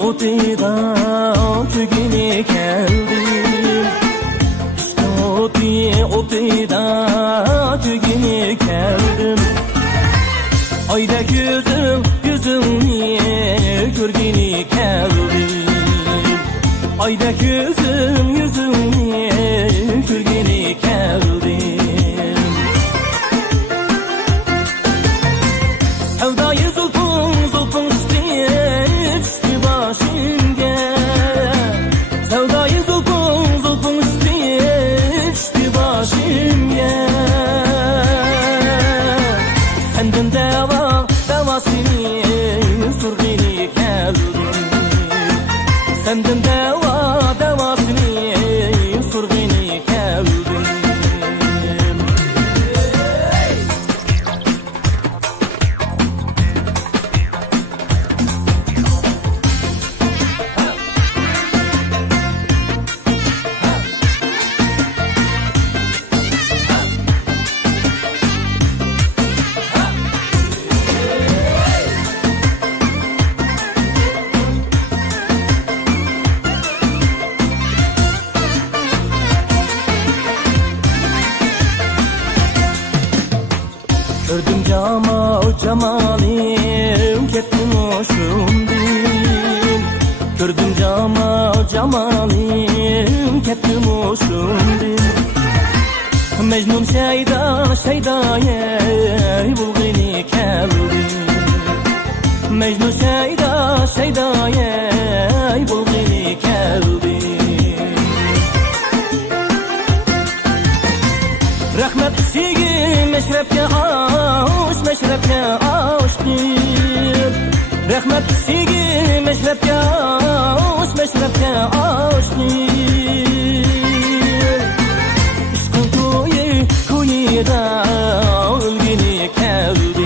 Otida tügini geldim. Otida tügini geldim. Ayda yüzümni görgini geldim. Ayda yüzümni görgini geldim. Sevdayı zulpun üstü başımga. Sevdayı zulpun üstü başımga. Senden davasını sorgini geldim. Senden davasını sorgini geldim. Gördüm cemalim kettim hoşumdin. Gördüm cemalim kettim hoşumdin. Mecnun şeydaya bulgini keldim. Mecnun şeydaya bulgini keldim. Rahmet sigim meşrepke aşkım. Rahmet sigim meşrepke aşkım. İşkın kuyuda ölgini keldim.